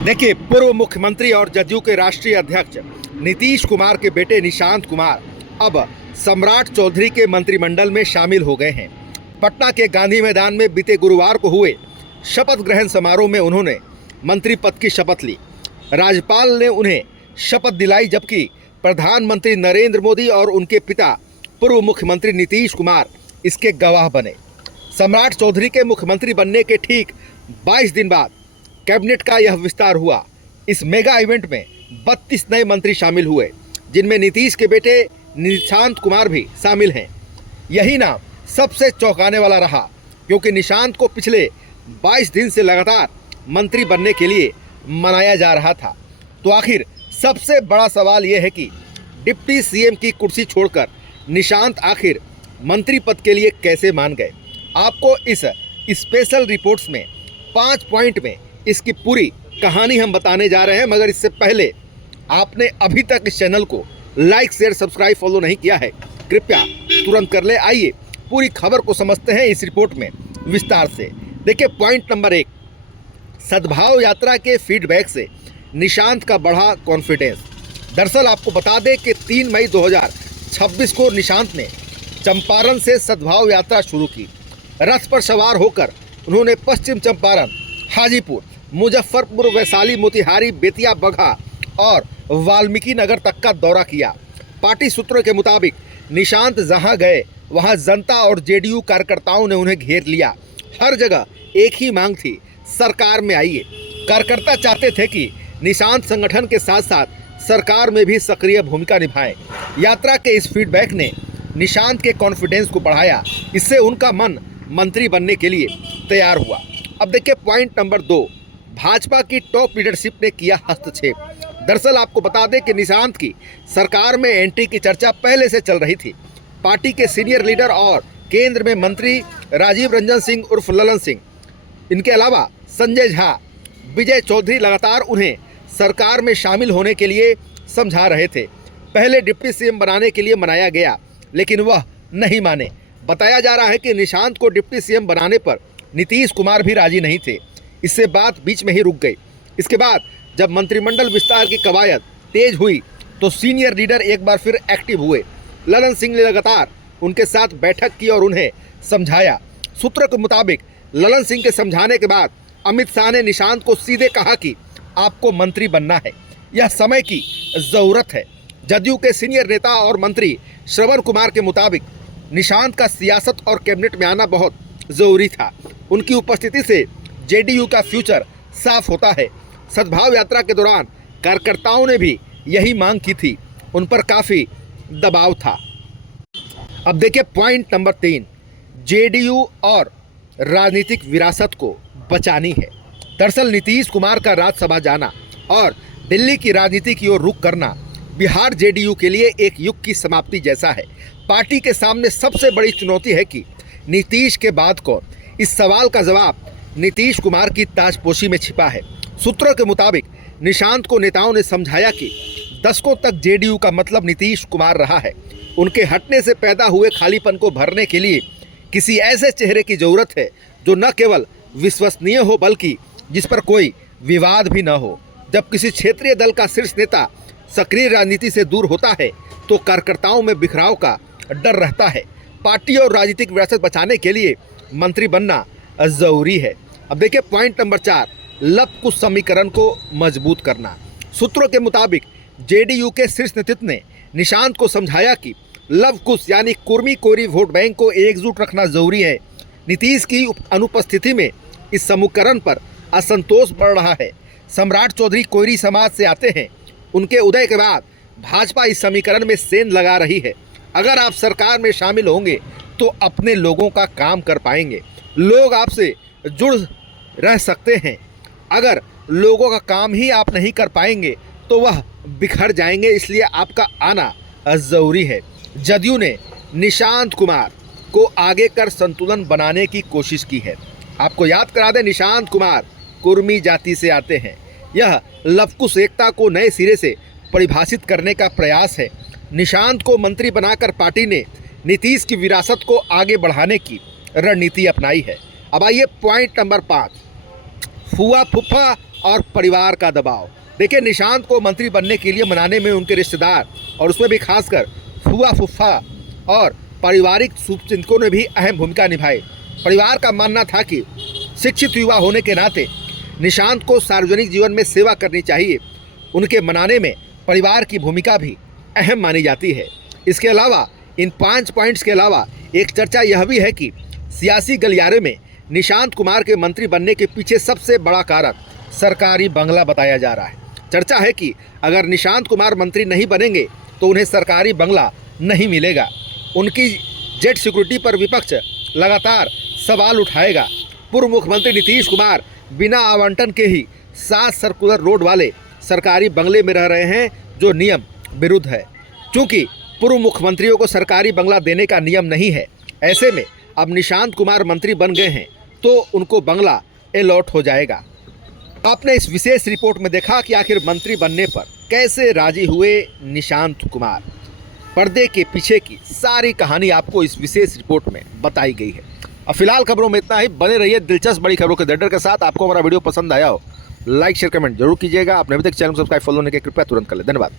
देखिए, पूर्व मुख्यमंत्री और जदयू के राष्ट्रीय अध्यक्ष नीतीश कुमार के बेटे निशांत कुमार अब सम्राट चौधरी के मंत्रिमंडल में शामिल हो गए हैं। पटना के गांधी मैदान में बीते गुरुवार को हुए शपथ ग्रहण समारोह में उन्होंने मंत्री पद की शपथ ली। राज्यपाल ने उन्हें शपथ दिलाई, जबकि प्रधानमंत्री नरेंद्र मोदी और उनके पिता पूर्व मुख्यमंत्री नीतीश कुमार इसके गवाह बने। सम्राट चौधरी के मुख्यमंत्री बनने के ठीक 22 दिन बाद कैबिनेट का यह विस्तार हुआ। इस मेगा इवेंट में 32 नए मंत्री शामिल हुए, जिनमें नीतीश के बेटे निशांत कुमार भी शामिल हैं। यही नाम सबसे चौंकाने वाला रहा, क्योंकि निशांत को पिछले 22 दिन से लगातार मंत्री बनने के लिए मनाया जा रहा था। तो आखिर सबसे बड़ा सवाल यह है कि डिप्टी सीएम की कुर्सी छोड़कर निशांत आखिर मंत्री पद के लिए कैसे मान गए। आपको इस स्पेशल रिपोर्ट्स में 5 पॉइंट में इसकी पूरी कहानी हम बताने जा रहे हैं। मगर इससे पहले आपने अभी तक इस चैनल को लाइक शेयर सब्सक्राइब फॉलो नहीं किया है, कृपया तुरंत कर ले। आइए पूरी खबर को समझते हैं इस रिपोर्ट में विस्तार से। देखिए, पॉइंट नंबर 1, सद्भाव यात्रा के फीडबैक से निशांत का बढ़ा कॉन्फिडेंस। दरअसल आपको बता दें कि 3 मई 2026 को निशांत ने चंपारण से सद्भाव यात्रा शुरू की। रथ पर सवार होकर उन्होंने पश्चिम चंपारण, हाजीपुर, मुजफ्फरपुर, वैशाली, मोतिहारी, बेतिया, बगहा और वाल्मीकि नगर तक का दौरा किया। पार्टी सूत्रों के मुताबिक निशांत जहां गए वहां जनता और जेडीयू कार्यकर्ताओं ने उन्हें घेर लिया। हर जगह एक ही मांग थी, सरकार में आइए। कार्यकर्ता चाहते थे कि निशांत संगठन के साथ साथ सरकार में भी सक्रिय भूमिका निभाएं। यात्रा के इस फीडबैक ने निशांत के कॉन्फिडेंस को बढ़ाया। इससे उनका मन मंत्री बनने के लिए तैयार हुआ। अब देखिए, पॉइंट नंबर 2, भाजपा की टॉप लीडरशिप ने किया हस्तक्षेप। दरअसल आपको बता दें कि निशांत की सरकार में एंट्री की चर्चा पहले से चल रही थी। पार्टी के सीनियर लीडर और केंद्र में मंत्री राजीव रंजन सिंह उर्फ ललन सिंह, इनके अलावा संजय झा, विजय चौधरी लगातार उन्हें सरकार में शामिल होने के लिए समझा रहे थे। पहले डिप्टी सीएम बनाने के लिए मनाया गया, लेकिन वह नहीं माने। बताया जा रहा है कि निशांत को डिप्टी सीएम बनाने पर नीतीश कुमार भी राजी नहीं थे। इससे बात बीच में ही रुक गई। इसके बाद जब मंत्रिमंडल विस्तार की कवायद तेज हुई तो सीनियर लीडर एक बार फिर एक्टिव हुए। ललन सिंह ने लगातार उनके साथ बैठक की और उन्हें समझाया। सूत्रों के मुताबिक ललन सिंह के समझाने के बाद अमित शाह ने निशांत को सीधे कहा कि आपको मंत्री बनना है, यह समय की ज़रूरत है। जदयू के सीनियर नेता और मंत्री श्रवण कुमार के मुताबिक निशांत का सियासत और कैबिनेट में आना बहुत ज़रूरी था। उनकी उपस्थिति से जेडीयू का फ्यूचर साफ होता है। सद्भाव यात्रा के दौरान कार्यकर्ताओं ने भी यही मांग की थी, उन पर काफ़ी दबाव था। अब देखिए, पॉइंट नंबर 3, जेडीयू और राजनीतिक विरासत को बचानी है। दरअसल नीतीश कुमार का राज्यसभा जाना और दिल्ली की राजनीति की ओर रुख करना बिहार जेडीयू के लिए एक युग की समाप्ति जैसा है। पार्टी के सामने सबसे बड़ी चुनौती है कि नीतीश के बाद कौन। इस सवाल का जवाब नीतीश कुमार की ताजपोशी में छिपा है। सूत्रों के मुताबिक निशांत को नेताओं ने समझाया कि दशकों तक जेडीयू का मतलब नीतीश कुमार रहा है। उनके हटने से पैदा हुए खालीपन को भरने के लिए किसी ऐसे चेहरे की जरूरत है जो न केवल विश्वसनीय हो, बल्कि जिस पर कोई विवाद भी न हो। जब किसी क्षेत्रीय दल का शीर्ष नेता सक्रिय राजनीति से दूर होता है तो कार्यकर्ताओं में बिखराव का डर रहता है। पार्टी और राजनीतिक विरासत बचाने के लिए मंत्री बनना जरूरी है। अब देखिए, पॉइंट नंबर 4, लव कुश समीकरण को मजबूत करना। सूत्रों के मुताबिक जेडीयू के शीर्ष नेतृत्व ने निशांत को समझाया कि लव कुश यानी कुर्मी कोरी वोट बैंक को एकजुट रखना जरूरी है। नीतीश की अनुपस्थिति में इस समीकरण पर असंतोष बढ़ रहा है। सम्राट चौधरी कोयरी समाज से आते हैं। उनके उदय के बाद भाजपा इस समीकरण में सेंध लगा रही है। अगर आप सरकार में शामिल होंगे तो अपने लोगों का काम कर पाएंगे, लोग आपसे जुड़ रह सकते हैं। अगर लोगों का काम ही आप नहीं कर पाएंगे तो वह बिखर जाएंगे, इसलिए आपका आना ज़रूरी है। जदयू ने निशांत कुमार को आगे कर संतुलन बनाने की कोशिश की है। आपको याद करा दें, निशांत कुमार कुर्मी जाति से आते हैं। यह लवकुश एकता को नए सिरे से परिभाषित करने का प्रयास है। निशांत को मंत्री बनाकर पार्टी ने नीतीश की विरासत को आगे बढ़ाने की रणनीति अपनाई है। अब आइए पॉइंट नंबर 5, फुआ फुफ्फा और परिवार का दबाव। देखिए, निशांत को मंत्री बनने के लिए मनाने में उनके रिश्तेदार और उसमें भी खासकर फुआ फुफ्फा और पारिवारिक शुभचिंतकों ने भी अहम भूमिका निभाई। परिवार का मानना था कि शिक्षित युवा होने के नाते निशांत को सार्वजनिक जीवन में सेवा करनी चाहिए। उनके मनाने में परिवार की भूमिका भी अहम मानी जाती है। इसके अलावा इन 5 पॉइंट्स के अलावा एक चर्चा यह भी है कि सियासी गलियारे में निशांत कुमार के मंत्री बनने के पीछे सबसे बड़ा कारण सरकारी बंगला बताया जा रहा है। चर्चा है कि अगर निशांत कुमार मंत्री नहीं बनेंगे तो उन्हें सरकारी बंगला नहीं मिलेगा। उनकी जेट सिक्योरिटी पर विपक्ष लगातार सवाल उठाएगा। पूर्व मुख्यमंत्री नीतीश कुमार बिना आवंटन के ही 7 सर्कुलर रोड वाले सरकारी बंगले में रह रहे हैं, जो नियम विरुद्ध है। चूँकि पूर्व मुख्यमंत्रियों को सरकारी बंगला देने का नियम नहीं है, ऐसे में अब निशांत कुमार मंत्री बन गए हैं तो उनको बंगला अलॉट हो जाएगा। आपने इस विशेष रिपोर्ट में देखा कि आखिर मंत्री बनने पर कैसे राजी हुए निशांत कुमार। पर्दे के पीछे की सारी कहानी आपको इस विशेष रिपोर्ट में बताई गई है। अब फिलहाल खबरों में इतना ही। बने रहिए दिलचस्प बड़ी खबरों के डर के साथ। आपको हमारा वीडियो पसंद आया हो, लाइक शेयर कमेंट जरूर कीजिएगा। आपने अभी तक चैनल सब्सक्राइब फॉलो नहीं किया, कृपया तुरंत कर ले। धन्यवाद।